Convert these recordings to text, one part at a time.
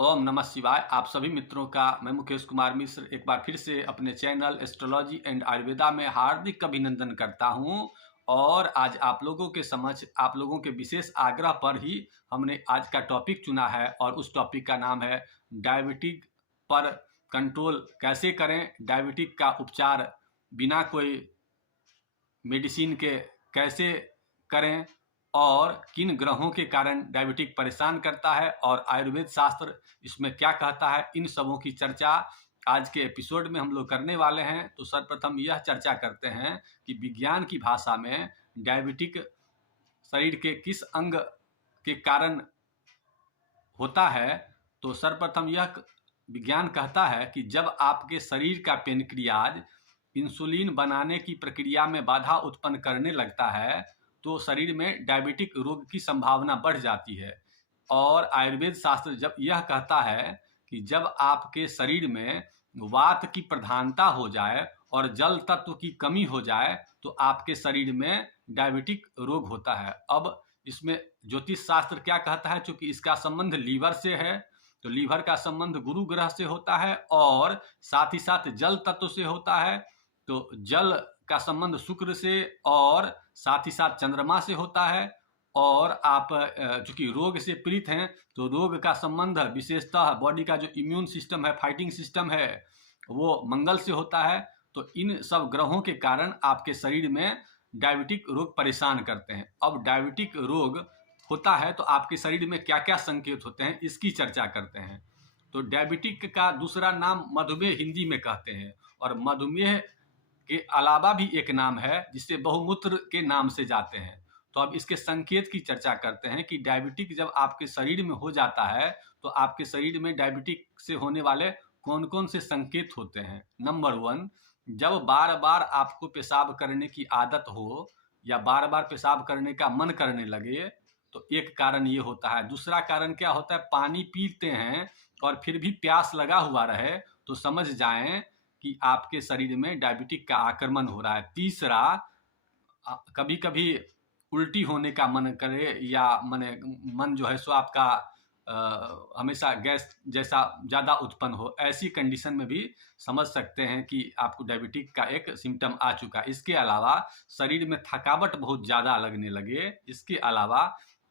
ओम नमः शिवाय। आप सभी मित्रों का मैं मुकेश कुमार मिश्र एक बार फिर से अपने चैनल एस्ट्रोलॉजी एंड आयुर्वेदा में हार्दिक अभिनंदन करता हूं। और आज आप लोगों के समक्ष आप लोगों के विशेष आग्रह पर ही हमने आज का टॉपिक चुना है और उस टॉपिक का नाम है डायबिटीज पर कंट्रोल कैसे करें, डायबिटीज का उपचार बिना कोई मेडिसिन के कैसे करें और किन ग्रहों के कारण डायबिटीज परेशान करता है और आयुर्वेद शास्त्र इसमें क्या कहता है, इन सबों की चर्चा आज के एपिसोड में हम लोग करने वाले हैं। तो सर्वप्रथम यह चर्चा करते हैं कि विज्ञान की भाषा में डायबिटीज शरीर के किस अंग के कारण होता है। तो सर्वप्रथम यह विज्ञान कहता है कि जब आपके शरीर का पेनक्रियाज इंसुलिन बनाने की प्रक्रिया में बाधा उत्पन्न करने लगता है तो शरीर में डायबिटिक रोग की संभावना बढ़ जाती है। और आयुर्वेद शास्त्र जब यह कहता है कि जब आपके शरीर में वात की प्रधानता हो जाए और जल तत्व की कमी हो जाए तो आपके शरीर में डायबिटिक रोग होता है। अब इसमें ज्योतिष शास्त्र क्या कहता है, चूंकि इसका संबंध लीवर से है तो लीवर का संबंध गुरु ग्रह से होता है और साथ ही साथ जल तत्व से होता है। तो जल का संबंध शुक्र से और साथ ही साथ चंद्रमा से होता है। और आप चूंकि रोग से पीड़ित हैं तो रोग का संबंध विशेषतः बॉडी का जो इम्यून सिस्टम है, फाइटिंग सिस्टम है, वो मंगल से होता है। तो इन सब ग्रहों के कारण आपके शरीर में डायबिटिक रोग परेशान करते हैं। अब डायबिटिक रोग होता है तो आपके शरीर में क्या क्या संकेत होते हैं इसकी चर्चा करते हैं। तो डायबिटिक का दूसरा नाम मधुमेह हिंदी में कहते हैं और मधुमेह के अलावा भी एक नाम है जिसे बहुमूत्र के नाम से जाते हैं। तो अब इसके संकेत की चर्चा करते हैं कि डायबिटिक जब आपके शरीर में हो जाता है तो आपके शरीर में डायबिटिक से होने वाले कौन कौन से संकेत होते हैं। नंबर 1, जब बार बार आपको पेशाब करने की आदत हो या बार बार पेशाब करने का मन करने लगे तो एक कारण ये होता है। दूसरा कारण क्या होता है, पानी पीते हैं और फिर भी प्यास लगा हुआ रहे तो समझ जाएं कि आपके शरीर में डायबिटिक का आक्रमण हो रहा है। तीसरा, कभी कभी उल्टी होने का मन करे या मन जो है सो आपका हमेशा गैस जैसा ज़्यादा उत्पन्न हो, ऐसी कंडीशन में भी समझ सकते हैं कि आपको डायबिटिक का एक सिम्टम आ चुका है। इसके अलावा शरीर में थकावट बहुत ज़्यादा लगने लगे, इसके अलावा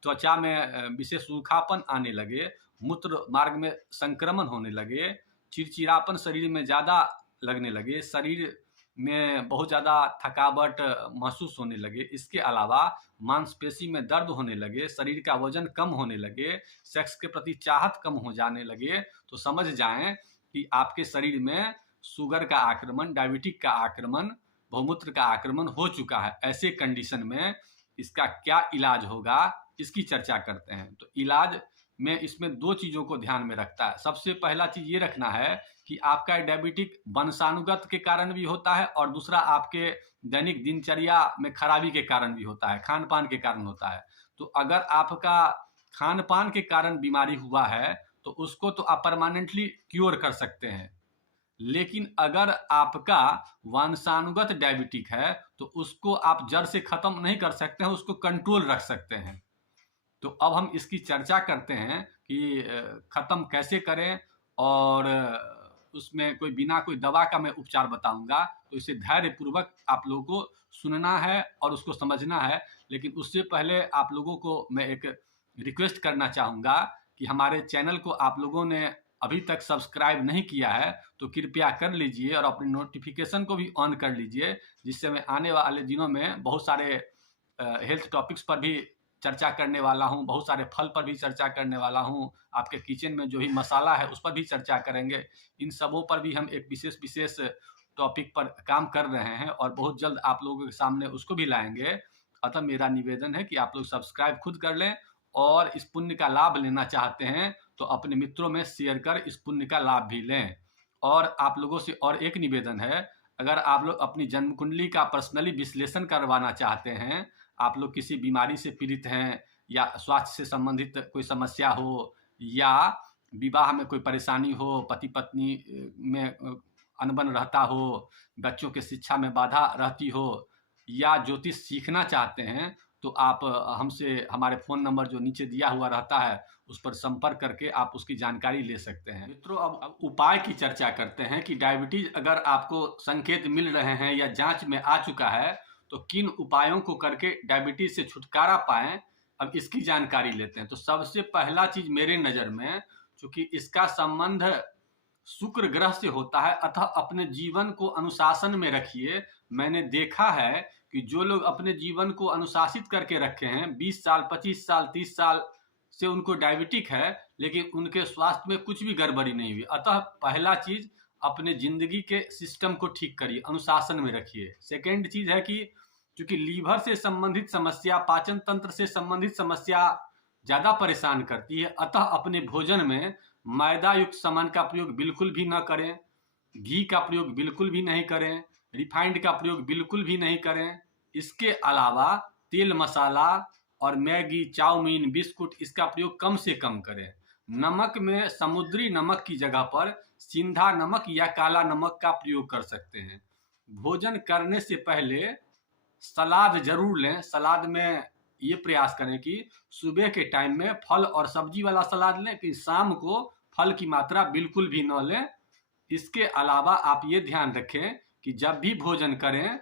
त्वचा में विशेष सूखापन आने लगे, मूत्र मार्ग में संक्रमण होने लगे, चिड़चिड़ापन शरीर में ज़्यादा लगने लगे, शरीर में बहुत ज़्यादा थकावट महसूस होने लगे। इसके अलावा मांसपेशी में दर्द होने लगे, शरीर का वजन कम होने लगे, सेक्स के प्रति चाहत कम हो जाने लगे तो समझ जाएं कि आपके शरीर में शुगर का आक्रमण, डायबिटिक का आक्रमण, बहुमूत्र का आक्रमण हो चुका है। ऐसे कंडीशन में इसका क्या इलाज होगा इसकी चर्चा करते हैं। तो इलाज में इसमें 2 चीज़ों को ध्यान में रखता है। सबसे पहला चीज़ ये रखना है कि आपका डायबिटिक वंशानुगत के कारण भी होता है और दूसरा आपके दैनिक दिनचर्या में खराबी के कारण भी होता है, खान पान के कारण होता है। तो अगर आपका खान पान के कारण बीमारी हुआ है तो उसको तो आप परमानेंटली क्योर कर सकते हैं, लेकिन अगर आपका वंशानुगत डायबिटिक है तो उसको आप जड़ से खत्म नहीं कर सकते हैं, उसको कंट्रोल रख सकते हैं। तो अब हम इसकी चर्चा करते हैं कि ख़त्म कैसे करें और उसमें बिना कोई दवा का मैं उपचार बताऊंगा। तो इसे धैर्यपूर्वक आप लोगों को सुनना है और उसको समझना है। लेकिन उससे पहले आप लोगों को मैं एक रिक्वेस्ट करना चाहूँगा कि हमारे चैनल को आप लोगों ने अभी तक सब्सक्राइब नहीं किया है तो कृपया कर लीजिए और अपनी नोटिफिकेशन को भी ऑन कर लीजिए, जिससे मैं आने वाले दिनों में बहुत सारे हेल्थ टॉपिक्स पर भी चर्चा करने वाला हूं, बहुत सारे फल पर भी चर्चा करने वाला हूं, आपके किचन में जो भी मसाला है उस पर भी चर्चा करेंगे। इन सबों पर भी हम एक विशेष टॉपिक पर काम कर रहे हैं और बहुत जल्द आप लोगों के सामने उसको भी लाएंगे। अतः मेरा निवेदन है कि आप लोग सब्सक्राइब खुद कर लें और इस पुण्य का लाभ लेना चाहते हैं तो अपने मित्रों में शेयर कर इस पुण्य का लाभ भी लें। और आप लोगों से और एक निवेदन है, अगर आप लोग अपनी जन्म कुंडली का पर्सनली विश्लेषण करवाना चाहते हैं, आप लोग किसी बीमारी से पीड़ित हैं या स्वास्थ्य से संबंधित कोई समस्या हो या विवाह में कोई परेशानी हो, पति पत्नी में अनबन रहता हो, बच्चों के शिक्षा में बाधा रहती हो या ज्योतिष सीखना चाहते हैं तो आप हमसे हमारे फ़ोन नंबर जो नीचे दिया हुआ रहता है, उस पर संपर्क करके आप उसकी जानकारी ले सकते हैं। मित्रों, अब उपाय की चर्चा करते हैं कि डायबिटीज़ अगर आपको संकेत मिल रहे हैं या जाँच में आ चुका है, तो किन उपायों को करके डायबिटीज़ से छुटकारा पाएँ, अब इसकी जानकारी लेते हैं। तो सबसे पहला चीज़ मेरे नज़र में, चूँकि इसका संबंध शुक्र ग्रह से होता है, अतः अपने जीवन को अनुशासन में रखिए। मैंने देखा है कि जो लोग अपने जीवन को अनुशासित करके रखे हैं, 20 साल, 25 साल, 30 साल से उनको डायबिटिक है, लेकिन उनके स्वास्थ्य में कुछ भी गड़बड़ी नहीं हुई। अतः पहला चीज़, अपने ज़िंदगी के सिस्टम को ठीक करिए, अनुशासन में रखिए। सेकंड चीज़ है कि चूँकि लीवर से संबंधित समस्या, पाचन तंत्र से संबंधित समस्या ज़्यादा परेशान करती है, अतः अपने भोजन में मैदा युक्त सामान का प्रयोग बिल्कुल भी न करें, घी का प्रयोग बिल्कुल भी नहीं करें, रिफाइंड का प्रयोग बिल्कुल भी नहीं करें। इसके अलावा तेल मसाला और मैगी, चाउमीन, बिस्कुट इसका प्रयोग कम से कम करें। नमक में समुद्री नमक की जगह पर सिंधा नमक या काला नमक का प्रयोग कर सकते हैं। भोजन करने से पहले सलाद जरूर लें। सलाद में ये प्रयास करें कि सुबह के टाइम में फल और सब्जी वाला सलाद लें, कि शाम को फल की मात्रा बिल्कुल भी न लें। इसके अलावा आप ये ध्यान रखें कि जब भी भोजन करें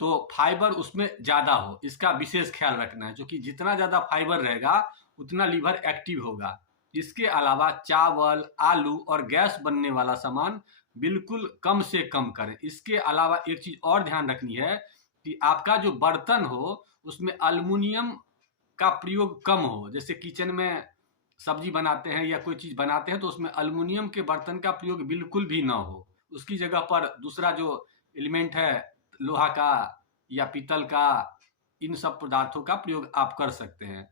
तो फाइबर उसमें ज़्यादा हो, इसका विशेष ख्याल रखना है, क्योंकि जितना ज़्यादा फाइबर रहेगा उतना लीवर एक्टिव होगा। इसके अलावा चावल, आलू और गैस बनने वाला सामान बिल्कुल कम से कम करें। इसके अलावा एक चीज़ और ध्यान रखनी है कि आपका जो बर्तन हो उसमें अल्मुनियम का प्रयोग कम हो। जैसे किचन में सब्जी बनाते हैं या कोई चीज़ बनाते हैं तो उसमें अल्मुनियम के बर्तन का प्रयोग बिल्कुल भी ना हो। उसकी जगह पर दूसरा जो एलिमेंट है, लोहा का या पीतल का, इन सब पदार्थों का प्रयोग आप कर सकते हैं।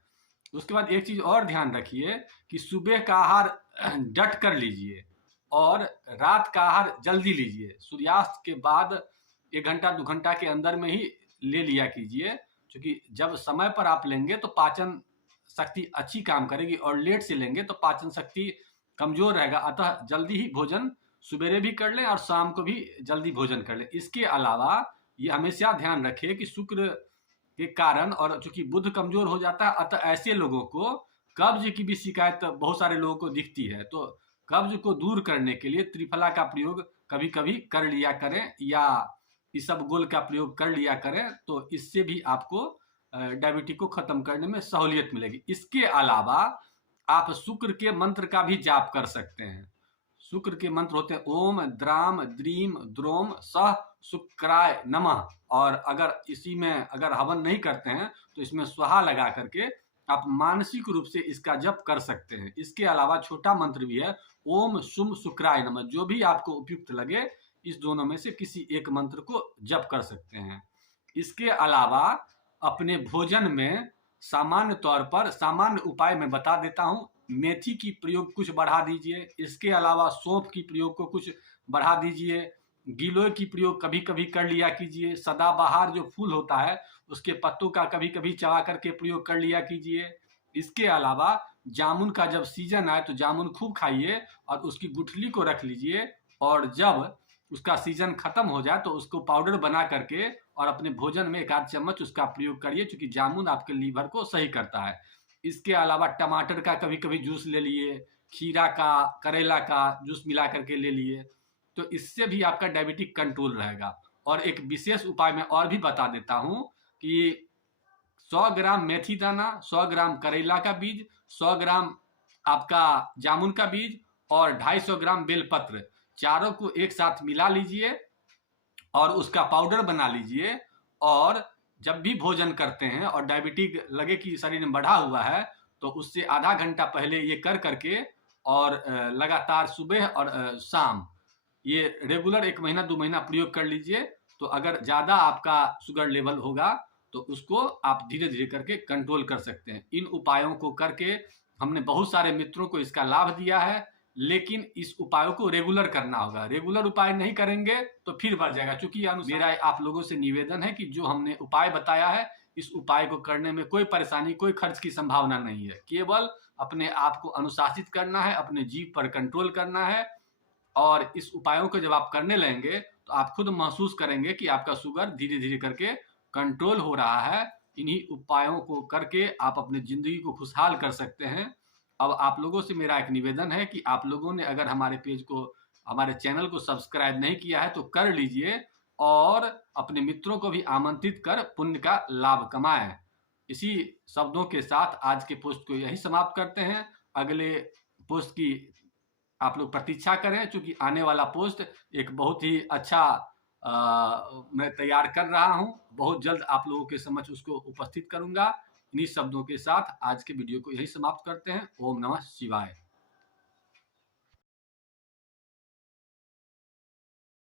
उसके बाद एक चीज़ और ध्यान रखिए कि सुबह का आहार डट कर लीजिए और रात का आहार जल्दी लीजिए। सूर्यास्त के बाद 1 घंटा 2 घंटा के अंदर में ही ले लिया कीजिए, क्योंकि जब समय पर आप लेंगे तो पाचन शक्ति अच्छी काम करेगी, और लेट से लेंगे तो पाचन शक्ति कमजोर रहेगा। अतः जल्दी ही भोजन सुबेरे भी कर लें और शाम को भी जल्दी भोजन कर लें। इसके अलावा ये हमेशा ध्यान रखें कि शुक्र के कारण, और चूंकि बुध कमजोर हो जाता है, अतः ऐसे लोगों को कब्ज की भी शिकायत बहुत सारे लोगों को दिखती है। तो कब्ज को दूर करने के लिए त्रिफला का प्रयोग कभी कभी कर लिया करें, या इसबगोल का प्रयोग कर लिया करें, तो इससे भी आपको डायबिटीज को खत्म करने में सहूलियत मिलेगी। इसके अलावा आप शुक्र के मंत्र का भी जाप कर सकते हैं। शुक्र के मंत्र होते हैं ओम द्राम द्रीम द्रोम सह शुक्राय नमः, और अगर इसी में अगर हवन नहीं करते हैं तो इसमें स्वाहा लगा करके आप मानसिक रूप से इसका जप कर सकते हैं। इसके अलावा छोटा मंत्र भी है ओम शुम शुक्राय नमः, जो भी आपको उपयुक्त लगे इस दोनों में से किसी एक मंत्र को जप कर सकते हैं। इसके अलावा अपने भोजन में सामान्य तौर पर सामान्य उपाय मैं बता देता हूँ। मेथी की प्रयोग कुछ बढ़ा दीजिए। इसके अलावा सौंफ की प्रयोग को कुछ बढ़ा दीजिए। गिलोय की प्रयोग कभी कभी कर लिया कीजिए। सदाबहार जो फूल होता है उसके पत्तों का कभी कभी चबा करके प्रयोग कर लिया कीजिए। इसके अलावा जामुन का जब सीजन आए तो जामुन खूब खाइए और उसकी गुठली को रख लीजिए, और जब उसका सीजन खत्म हो जाए तो उसको पाउडर बना करके और अपने भोजन में 1 आध चम्मच उसका प्रयोग करिए, क्योंकि जामुन आपके लीवर को सही करता है। इसके अलावा टमाटर का कभी कभी जूस ले लिए, खीरा का, करेला का जूस मिला करके ले लिए, तो इससे भी आपका डायबिटिक कंट्रोल रहेगा। और एक विशेष उपाय मैं और भी बता देता हूँ कि 100 ग्राम मेथी दाना, 100 ग्राम करेला का बीज, 100 ग्राम आपका जामुन का बीज और 250 ग्राम बेलपत्र, चारों को एक साथ मिला लीजिए और उसका पाउडर बना लीजिए। और जब भी भोजन करते हैं और डायबिटीज लगे कि शरीर में बढ़ा हुआ है, तो उससे आधा घंटा पहले ये कर करके और लगातार सुबह और शाम ये रेगुलर 1 महीना 2 महीना प्रयोग कर लीजिए। तो अगर ज़्यादा आपका शुगर लेवल होगा तो उसको आप धीरे धीरे करके कंट्रोल कर सकते हैं। इन उपायों को करके हमने बहुत सारे मित्रों को इसका लाभ दिया है, लेकिन इस उपायों को रेगुलर करना होगा। रेगुलर उपाय नहीं करेंगे तो फिर बढ़ जाएगा। चूंकि मेरा आप लोगों से निवेदन है कि जो हमने उपाय बताया है, इस उपाय को करने में कोई परेशानी, कोई खर्च की संभावना नहीं है। केवल अपने आप को अनुशासित करना है, अपने जीभ पर कंट्रोल करना है, और इस उपायों को जब आप करने लगेंगे तो आप खुद महसूस करेंगे कि आपका शुगर धीरे धीरे करके कंट्रोल हो रहा है। इन्हीं उपायों को करके आप अपनी ज़िंदगी को खुशहाल कर सकते हैं। अब आप लोगों से मेरा एक निवेदन है कि आप लोगों ने अगर हमारे चैनल को सब्सक्राइब नहीं किया है तो कर लीजिए और अपने मित्रों को भी आमंत्रित कर पुण्य का लाभ कमाएँ। इसी शब्दों के साथ आज के पोस्ट को यहीं समाप्त करते हैं। अगले पोस्ट की आप लोग प्रतीक्षा करें, चूँकि आने वाला पोस्ट एक बहुत ही अच्छा मैं तैयार कर रहा हूँ। बहुत जल्द आप लोगों के समक्ष उसको उपस्थित करूँगा। इन्हीं शब्दों के साथ आज के वीडियो को यहीं समाप्त करते हैं। ओम नमः शिवाय।